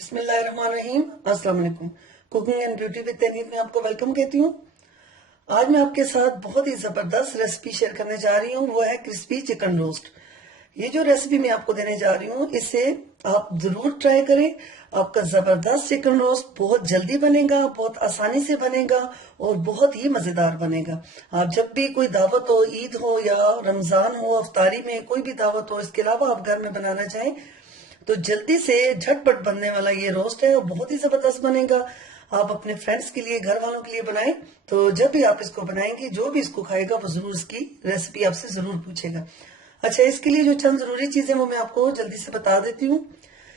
बिस्मिल्लाहिर्रहमानिर्रहीम। अस्सलाम वालेकुम। Cooking and beauty with Tanveer में आपको वेलकम कहती हूँ। आज मैं आपके साथ बहुत ही जबरदस्त रेसिपी शेयर करने जा रही हूँ, वो है क्रिस्पी चिकन रोस्ट। ये जो रेसिपी मैं आपको देने जा रही हूँ, इसे आप जरूर ट्राई करें। आपका जबरदस्त चिकन रोस्ट बहुत जल्दी बनेगा, बहुत आसानी से बनेगा और बहुत ही मजेदार बनेगा। आप जब भी कोई दावत हो, ईद हो या रमजान हो, अफ्तारी में कोई भी दावत हो, इसके अलावा आप घर में बनाना चाहें तो जल्दी से झटपट बनने वाला ये रोस्ट है और बहुत ही जबरदस्त बनेगा। आप अपने फ्रेंड्स के लिए, घर वालों के लिए बनाएं तो जब भी आप इसको बनाएंगे, जो भी इसको खाएगा वो जरूर इसकी रेसिपी आपसे जरूर पूछेगा। अच्छा, इसके लिए जो चंद जरूरी चीजें वो मैं आपको जल्दी से बता देती हूँ।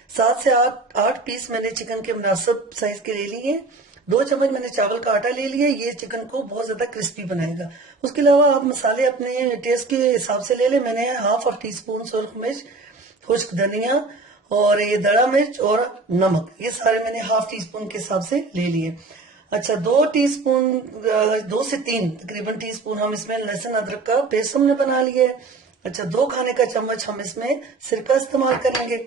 7 से 8 पीस मैंने चिकन के मुनासिब साइज के ले लिए। 2 चम्मच मैंने चावल का आटा ले लिया। ये चिकन को बहुत ज्यादा क्रिस्पी बनाएगा। उसके अलावा आप मसाले अपने टेस्ट के हिसाब से ले लें। मैंने हाफ टी स्पून सुरख मिर्च, खुश्क धनिया और ये दड़ा मिर्च और नमक, ये सारे मैंने हाफ टी स्पून के हिसाब से ले लिए। अच्छा, 2 से 3 तकरीबन टी स्पून हम इसमें लहसुन अदरक का पेस्ट हमने बना लिया है। अच्छा, 2 खाने का चम्मच हम इसमें सिरका इस्तेमाल करेंगे।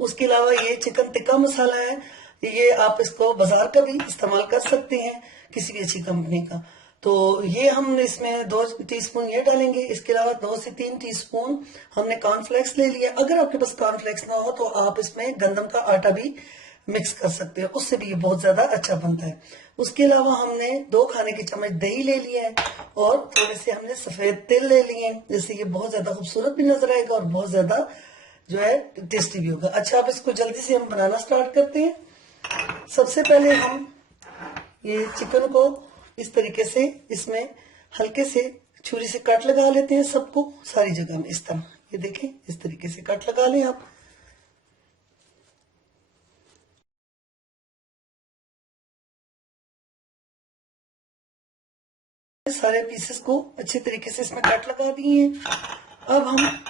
उसके अलावा ये चिकन टिक्का मसाला है, ये आप इसको बाजार का भी इस्तेमाल कर सकते हैं, किसी भी अच्छी कंपनी का। तो ये हम इसमें 2 टीस्पून ये डालेंगे। इसके अलावा 2 से 3 टीस्पून हमने कॉर्नफ्लेक्स ले लिया। अगर आपके पास कॉर्नफ्लेक्स ना हो तो आप इसमें गंदम का आटा भी मिक्स कर सकते हैं, उससे भी ये बहुत ज्यादा अच्छा बनता है। उसके अलावा हमने 2 खाने के चम्मच दही ले लिया है और थोड़े से हमने सफेद तिल ले लिए हैं, जिससे ये बहुत ज्यादा खूबसूरत भी नजर आएगा और बहुत ज्यादा जो है टेस्टी भी होगा। अच्छा, अब इसको जल्दी से हम बनाना स्टार्ट करते हैं। सबसे पहले हम ये चिकन को इस तरीके से इसमें हल्के से छुरी से कट लगा लेते हैं, सबको सारी जगह में इस तरह। ये देखें, इस तरीके से कट लगा लें आप। सारे पीसेस को अच्छे तरीके से इसमें कट लगा दिए हैं। अब हम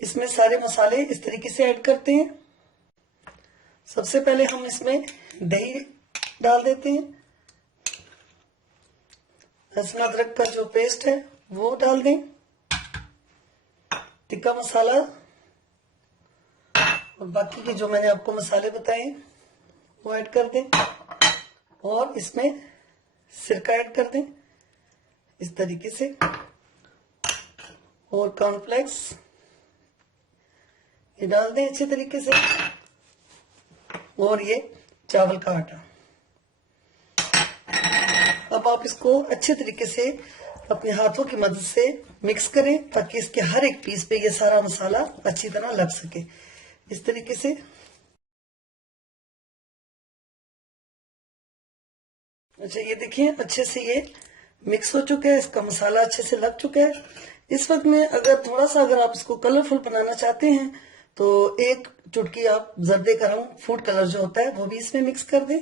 इसमें सारे मसाले इस तरीके से ऐड करते हैं। सबसे पहले हम इसमें दही डाल देते हैं। लहसुन अदरक का जो पेस्ट है वो डाल दें। टिक्का मसाला और बाकी के जो मैंने आपको मसाले बताए वो ऐड कर दें और इसमें सिरका ऐड कर दें इस तरीके से, और कॉर्नफ्लेक्स ये डाल दें अच्छे तरीके से, और ये चावल का आटा। अब आप इसको अच्छे तरीके से अपने हाथों की मदद से मिक्स करें ताकि इसके हर एक पीस पे ये सारा मसाला अच्छी तरह लग सके, इस तरीके से। अच्छा, ये देखिए अच्छे से ये मिक्स हो चुका है, इसका मसाला अच्छे से लग चुका है। इस वक्त में अगर आप इसको कलरफुल बनाना चाहते हैं तो 1 चुटकी आप जर्दे का रंग, फूड कलर जो होता है, वो भी इसमें मिक्स कर दें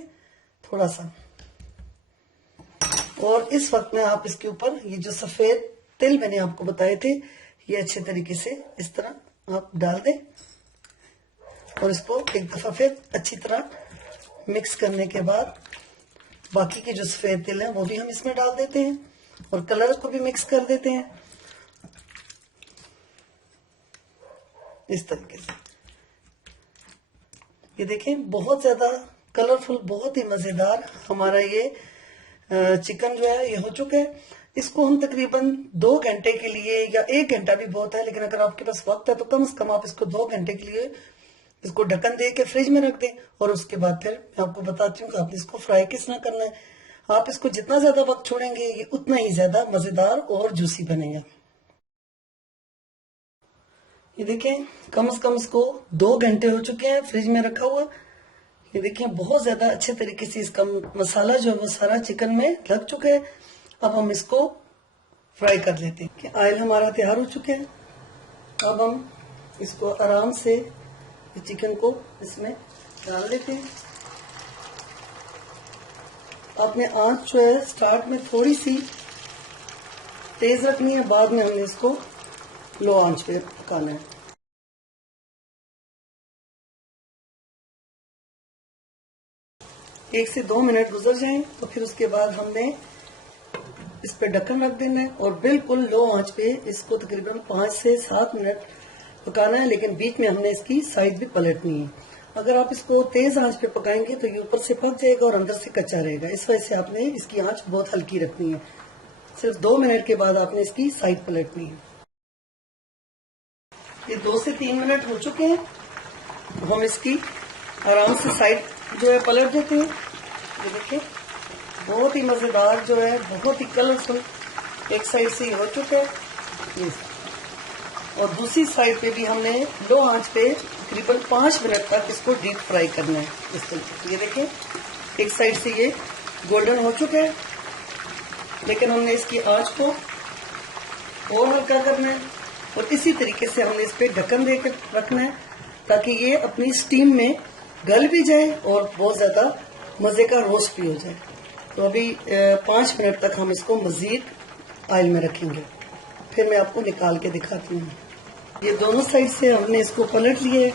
थोड़ा सा। और इस वक्त में आप इसके ऊपर ये जो सफेद तिल मैंने आपको बताए थे, ये अच्छे तरीके से इस तरह आप डाल दें और इसको एक दफा फिर अच्छी तरह मिक्स करने के बाद बाकी के जो सफेद तिल है वो भी हम इसमें डाल देते हैं और कलर को भी मिक्स कर देते हैं इस तरीके से। ये देखें, बहुत ज्यादा कलरफुल, बहुत ही मजेदार हमारा ये चिकन जो है ये हो चुका है। इसको हम तकरीबन 2 घंटे के लिए, या 1 घंटा भी बहुत है, लेकिन अगर आपके पास वक्त है तो कम से कम आप इसको 2 घंटे के लिए इसको ढक्कन दे के फ्रिज में रख दें। और उसके बाद फिर मैं आपको बताती हूँ कि आपने इसको फ्राई किस तरह करना है। आप इसको जितना ज्यादा वक्त छोड़ेंगे ये उतना ही ज्यादा मजेदार और जूसी बनेगा। ये देखें, कम से कम इसको 2 घंटे हो चुके हैं फ्रिज में रखा हुआ। ये देखिए, बहुत ज्यादा अच्छे तरीके से इसका मसाला जो है वो सारा चिकन में लग चुका है। अब हम इसको फ्राई कर लेते हैं कि ऑयल हमारा तैयार हो चुका है। अब हम इसको आराम से चिकन को इसमें डाल देते हैं। आपने आंच जो है स्टार्ट में थोड़ी सी तेज रखनी है, बाद में हमने इसको लो आंच पे पकाना है। 1 से 2 मिनट गुजर जाएं तो फिर उसके बाद हमने इस पे ढक्कन रख देना है और बिल्कुल लो आंच पे इसको तकरीबन 5 से 7 मिनट पकाना है, लेकिन बीच में हमने इसकी साइड भी पलटनी है। अगर आप इसको तेज आंच पे पकाएंगे तो ये ऊपर से पक जाएगा और अंदर से कच्चा रहेगा। इस वजह से आपने इसकी आंच बहुत हल्की रखनी है। सिर्फ 2 मिनट के बाद आपने इसकी साइड पलटनी है। ये 2 से 3 मिनट हो चुके हैं। हम इसकी आराम से साइड जो है पलट देते हैं। ये देखिए बहुत ही मजेदार जो है, बहुत ही कलरफुल। एक साइड से हो चुका है ये, और दूसरी साइड पे भी हमने लो आंच पे तकरीबन 5 मिनट तक इसको डीप फ्राई करना है इस तरीके। ये देखिए एक साइड से ये गोल्डन हो चुका है, लेकिन हमने इसकी आंच को और हल्का करना है और इसी तरीके से हमने इस पे ढक्कन देकर रखना है ताकि ये अपनी स्टीम में गल भी जाए और बहुत ज्यादा मजे का रोस्ट भी हो जाए। तो अभी 5 मिनट तक हम इसको मजीद ऑयल में रखेंगे, फिर मैं आपको निकाल के दिखाती हूँ। ये दोनों साइड से हमने इसको पलट लिए।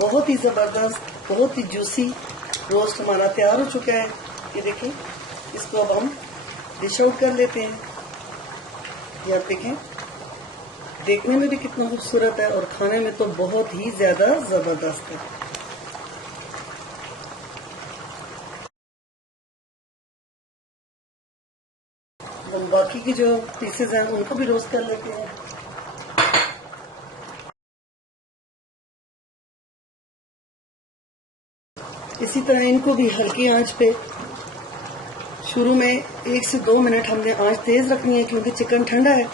बहुत ही जबरदस्त, बहुत ही जूसी रोस्ट हमारा तैयार हो चुका है। ये देखिए इसको अब हम डिश आउट कर लेते हैं। ये आप देखें, देखने में भी कितना खूबसूरत है और खाने में तो बहुत ही ज्यादा जबरदस्त है। हम बाकी की जो पीसेज हैं उनको भी रोस्ट कर लेते हैं। इसी तरह इनको भी हल्की आंच पे शुरू में 1 से 2 मिनट हमने आंच तेज रखनी है, क्योंकि चिकन ठंडा है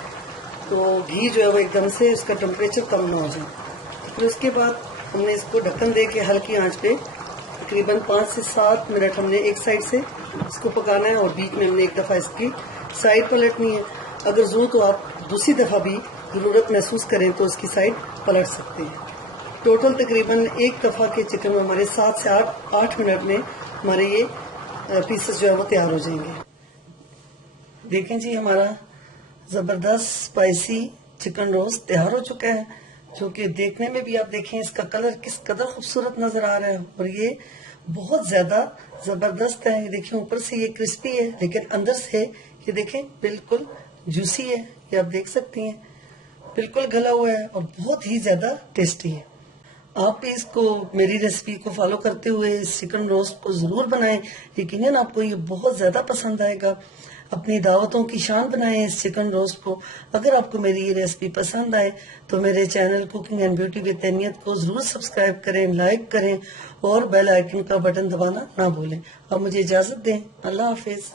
तो घी जो है वो एकदम से उसका टेम्परेचर कम ना हो जाए। फिर उसके बाद हमने इसको ढक्कन दे के हल्की आंच पे तकरीबन 5 से 7 मिनट हमने एक साइड से इसको पकाना है और बीच में हमने एक दफ़ा इसकी साइड पलटनी है। अगर जरूरत तो आप दूसरी दफ़ा भी ज़रूरत महसूस करें तो इसकी साइड पलट सकते हैं। टोटल तकरीबन एक दफ़ा के चिकन में हमारे 7 से 8 मिनट में हमारे ये पीसेस जो है वो तैयार हो जाएंगे। देखें जी, हमारा ज़बरदस्त स्पाइसी चिकन रोस्ट तैयार हो चुका है, जो कि देखने में भी आप देखें इसका कलर किस कदर खूबसूरत नजर आ रहा है और ये बहुत ज्यादा जबरदस्त है। ये देखिए ऊपर से ये क्रिस्पी है, लेकिन अंदर से ये देखें बिल्कुल जूसी है। ये आप देख सकती हैं बिल्कुल गला हुआ है और बहुत ही ज्यादा टेस्टी है। आप भी इसको, मेरी रेसिपी को फॉलो करते हुए इस चिकन रोस्ट को जरूर बनाएं। यकीनन आपको ये बहुत ज्यादा पसंद आएगा। अपनी दावतों की शान बनाएं इस चिकन रोस्ट को। अगर आपको मेरी ये रेसिपी पसंद आए तो मेरे channel cooking and beauty with Tainiyat को जरूर सब्सक्राइब करें, लाइक करें और बेल आइकन का बटन दबाना ना भूलें। अब मुझे इजाजत दें। अल्लाह हाफिज।